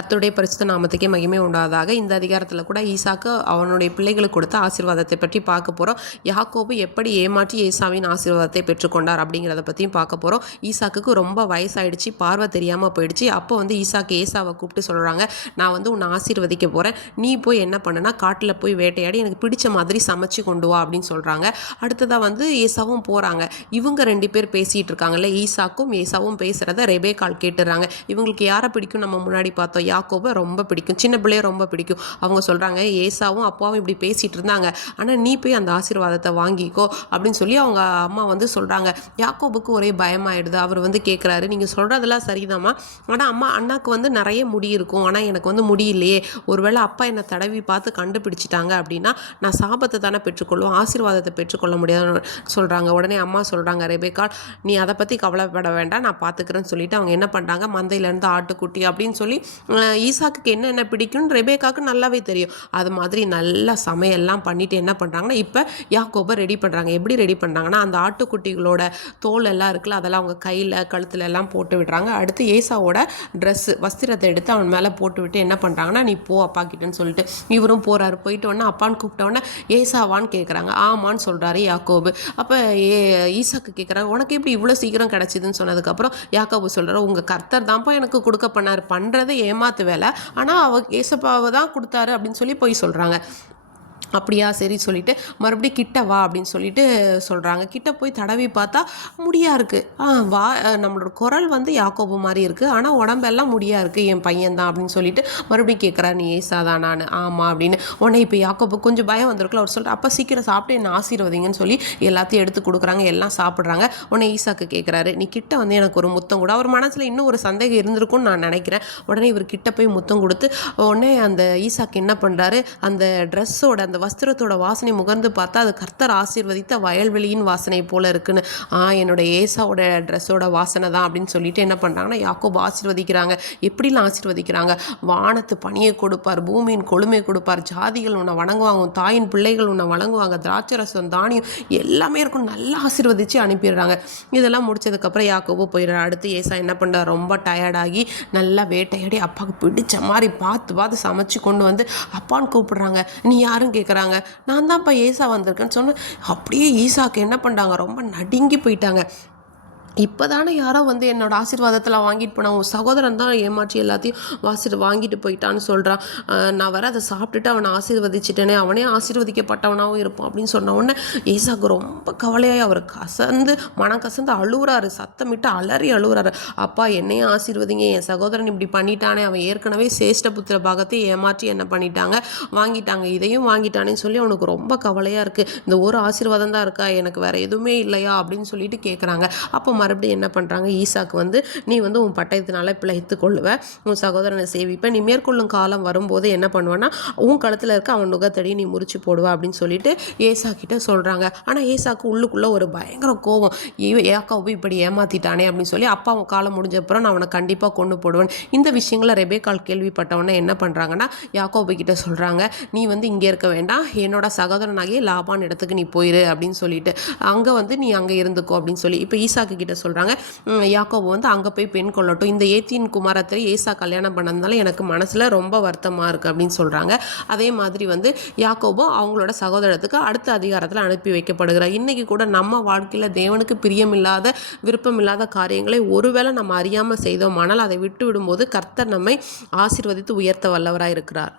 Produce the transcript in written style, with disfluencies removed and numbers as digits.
கர்த்தருடைய பரிசுத்த நாமத்துக்கே மகிமை உண்டாதாக. இந்த அதிகாரத்தில் கூட ஈசாக்கு அவனுடைய பிள்ளைகளுக்கு கொடுத்த ஆசீர்வாதத்தை பற்றி பார்க்க போகிறோம். யாக்கோபு எப்படி ஏமாற்றி ஏசாவின் ஆசீர்வாதத்தை பெற்றுக்கொண்டார் அப்படிங்கிறத பற்றியும் பார்க்க போகிறோம். ஈசாக்குக்கு ரொம்ப வயசாயிடுச்சு, பார்வை தெரியாமல் போயிடுச்சு. அப்போ ஈசாக்கு ஏசாவை கூப்பிட்டு சொல்கிறாங்க, நான் உன்னை ஆசீர்வதிக்க போகிறேன், நீ போய் என்ன பண்ணுனா காட்டில் போய் வேட்டையாடி எனக்கு பிடிச்ச மாதிரி சமைச்சு கொண்டு வா அப்படின்னு சொல்கிறாங்க. அடுத்ததாக ஏசாவும் போகிறாங்க. இவங்க 2 பேர் பேசிகிட்டு இருக்காங்கல்ல, ஈசாக்கும் ஏசாவும் பேசுகிறத ரெபேக்காள் கேட்டுறாங்க. இவங்களுக்கு யாரை பிடிக்கும்? நம்ம முன்னாடி பார்த்தோம், யாக்கோபை ரொம்ப பிடிக்கும், சின்ன பிள்ளைய ரொம்ப பிடிக்கும். அவங்க சொல்கிறாங்க, ஏசாவும் அப்பாவும் இப்படி பேசிகிட்டு இருந்தாங்க, ஆனால் நீ போய் அந்த ஆசீர்வாதத்தை வாங்கிக்கோ அப்படின்னு சொல்லி அவங்க அம்மா சொல்கிறாங்க. யாக்கோபுக்கு ஒரே பயமாயிடுது. அவர் கேட்குறாரு, நீங்கள் சொல்கிறதெல்லாம் சரிதாம்மா, ஆனால் அம்மா அண்ணாக்கு நிறைய முடி இருக்கும், ஆனால் எனக்கு முடியலையே, ஒருவேளை அப்பா என்னை தடவி பார்த்து கண்டுபிடிச்சிட்டாங்க அப்படின்னா நான் சாபத்தை தானே பெற்றுக்கொள்வோம், ஆசீர்வாதத்தை பெற்றுக்கொள்ள முடியாதுன்னு சொல்கிறாங்க. உடனே அம்மா சொல்கிறாங்க, ரெபேக்காள் நீ அதை பற்றி கவலைப்பட வேண்டாம், நான் பார்த்துக்கிறேன்னு சொல்லிட்டு அவங்க என்ன பண்ணுறாங்க, மந்தையிலேருந்து ஆட்டுக்குட்டி அப்படின்னு சொல்லி ஈசாக்கு என்ன பிடிக்கும்னு ரெபேக்காவுக்கு நல்லாவே தெரியும். அது மாதிரி நல்லா சமையல்லாம் பண்ணிட்டு என்ன பண்ணுறாங்கன்னா, இப்போ யாக்கோபை ரெடி பண்ணுறாங்க. எப்படி ரெடி பண்ணுறாங்கன்னா, அந்த ஆட்டுக்குட்டிகளோட தோல் எல்லாம் இருக்குல்ல, அதெல்லாம் அவங்க கையில் கழுத்துல எல்லாம் போட்டு விடுறாங்க. அடுத்து ஏசாவோட ட்ரெஸ்ஸு வஸ்திரத்தை எடுத்து அவன் மேலே போட்டு விட்டு என்ன பண்ணுறாங்கன்னா, நீ போ அப்பா கிட்டேன்னு சொல்லிட்டு இவரும் போகிறாரு. போயிட்டோன்னே அப்பான்னு கூப்பிட்டோன்னே ஏசாவான்னு கேட்குறாங்க. ஆமான்னு சொல்கிறாரு யாக்கோபு. அப்போ ஈசாக்கு கேட்குறாங்க, உனக்கு எப்படி இவ்வளோ சீக்கிரம் கிடச்சிதுன்னு சொன்னதுக்கப்புறம் யாக்கோபு சொல்கிறார், உங்கள் கர்த்தர் தான்ப்பா எனக்கு கொடுக்க பண்ணார், பண்ணுறதை ஏமாத்து வேலை, ஆனால் ஏசப்பாவை தான் கொடுத்தாரு அப்படின்னு சொல்லி போய் சொல்கிறாங்க. அப்படியா சரி சொல்லிட்டு மறுபடியும் கிட்ட வா அப்படின்னு சொல்லிட்டு சொல்கிறாங்க. கிட்ட போய் தடவி பார்த்தா முடியா இருக்குது. வா நம்மளோட குரல் யாக்கோபு மாதிரி இருக்குது, ஆனால் உடம்பெல்லாம் முடியா இருக்குது, என் பையன் தான் அப்படின்னு சொல்லிட்டு மறுபடியும் கேட்குறா, நீ ஏசாதான்? நான் ஆமாம் அப்படின்னு. உடனே இப்போ யாக்கோபு கொஞ்சம் பயம் வந்திருக்குல்ல, அவர் சொல்லிட்டு அப்போ சீக்கிரம் சாப்பிட்டு என்ன ஆசீர்வதிங்கன்னு சொல்லி எல்லாத்தையும் எடுத்து கொடுக்குறாங்க. எல்லாம் சாப்பிட்றாங்க. உடனே ஈசாக்கு கேட்குறாரு, நீ கிட்ட எனக்கு ஒரு முத்தம் கூட. அவர் மனசில் இன்னும் ஒரு சந்தேகம் இருந்திருக்கும்னு நான் நினைக்கிறேன். உடனே இவர் கிட்ட போய் முத்தம் கொடுத்து உடனே அந்த ஈசாக்கு என்ன பண்ணுறாரு, அந்த ட்ரெஸ்ஸோட அந்த வஸ்திரத்தோட வாசனை முகர்ந்து பார்த்தா அது கர்த்தர் ஆசீர்வதித்த வயல்வெளியின் வாசனை போல இருக்குன்னு, என்னோட ஏசாவோட ட்ரெஸ்ஸோட வாசனை தான் அப்படின்னு சொல்லிட்டு என்ன பண்ணுறாங்கன்னா யாக்கோபு ஆசீர்வதிக்கிறாங்க. எப்படிலாம் ஆசீர்வதிக்கிறாங்க, வானத்து பனியை கொடுப்பார், பூமியின் கொழுமை கொடுப்பார், ஜாதிகள் உன்னை வணங்குவாங்க, தாயின் பிள்ளைகள் உன்னை வணங்குவாங்க, திராட்சரசம் தானியம் எல்லாமே இருக்கும், நல்லா ஆசீர்வதித்து அனுப்பிடுறாங்க. இதெல்லாம் முடிச்சதுக்கப்புறம் யாக்கோபு போயிடுறாரு. அடுத்து ஏசா என்ன பண்ணுறார், ரொம்ப டயர்டாகி நல்லா வேட்டையாடி அப்பாவுக்கு பிடிச்ச மாதிரி பார்த்து சமைச்சு கொண்டு அப்பான்னு கூப்பிடுறாங்க. நீ யாரும் கேட்குறாங்க, நான் தான் இப்போ ஏசா வந்திருக்கேன்னு சொன்னேன். அப்படியே ஈசாக்கு என்ன பண்ணுறாங்க, ரொம்ப நடுங்கி போயிட்டாங்க. இப்போ தானே யாரோ என்னோட ஆசீர்வாதத்தில் வாங்கிட்டு போனான், உன் சகோதரன் தான் ஏமாற்றி எல்லாத்தையும் வாங்கிட்டு போயிட்டான்னு சொல்கிறான், நான் வர அதை சாப்பிட்டுட்டு அவனை ஆசீர்வதிச்சிட்டேனே, அவனே ஆசீர்வதிக்கப்பட்டவனாகவும் இருப்பான் அப்படின்னு சொன்ன உடனே ஏசாக்கு ரொம்ப கவலையாகி அவர் மனம் கசந்து அழுகுறாரு, சத்தமிட்டு அலறி அழுகுறாரு. அப்பா என்னையும் ஆசீர்வதிங்க, என் சகோதரன் இப்படி பண்ணிட்டானே, அவன் ஏற்கனவே சேஷ்ட புத்திர பாகத்தை ஏமாற்றி என்ன பண்ணிட்டாங்க, வாங்கிட்டாங்க, இதையும் வாங்கிட்டானேன்னு சொல்லி அவனுக்கு ரொம்ப கவலையாக இருக்குது. இந்த ஒரு ஆசீர்வாதம் தான் இருக்கா, எனக்கு வேறு எதுவுமே இல்லையா அப்படின்னு சொல்லிட்டு கேட்குறாங்க. அப்போ மறுபடியும் என்ன பண்ணுறாங்க, ஈசாக்கு நீ உன் பட்டயத்தினால பிழைத்து கொள்ளுவ, உன் சகோதரனை சேவிப்ப, நீ மேற்கொள்ளும் காலம் வரும்போது என்ன பண்ணுவேன்னா உன் கழுத்தில் இருக்க அவன் நுகத்தடி நீ முறிச்சு போடுவ அப்படின்னு சொல்லிட்டு ஏசா கிட்ட சொல்கிறாங்க. ஆனால் ஏசாக்கு உள்ளுக்குள்ளே ஒரு பயங்கர கோபம், யாக்கோபு இப்படி ஏமாத்திட்டானே அப்படின்னு சொல்லி அப்பா அவன் காலம் முடிஞ்சப்புறம் நான் அவனை கண்டிப்பாக கொண்டு போடுவேன். இந்த விஷயங்களை ரெபேக்காள் கேள்விப்பட்டவொடனே என்ன பண்ணுறாங்கன்னா யாக்கோபு கிட்ட சொல்கிறாங்க, நீ இங்கே இருக்க வேண்டாம், என்னோட சகோதரனாகிய லாபான் இடத்துக்கு நீ போயிரு அப்படின்னு சொல்லிட்டு அங்கே நீ அங்கே இருந்துக்கோ அப்படின்னு சொல்லி இப்போ ஈசாக்கு கிட்ட சொல்கிறாங்க. யாக்கோபு அங்கே போய் பெண் கொள்ளட்டும், இந்த ஏத்தியின் குமாரத்தை ஏசா கல்யாணம் பண்ணதுனால எனக்கு மனசில் ரொம்ப வருத்தமாக இருக்குது அப்படின்னு சொல்கிறாங்க. அதே மாதிரி யாக்கோபும் அவங்களோட சகோதரத்துக்கு அடுத்த அதிகாரத்தில் அனுப்பி வைக்கப்படுகிறார். இன்றைக்கி கூட நம்ம வாழ்க்கையில் தேவனுக்கு பிரியமில்லாத விருப்பமில்லாத காரியங்களை ஒருவேளை நம்ம அறியாமல் செய்தோமானால் அதை விட்டு விடும்போது கர்த்தர் நம்மை ஆசீர்வதித்து உயர்த்த வல்லவராக இருக்கிறார்.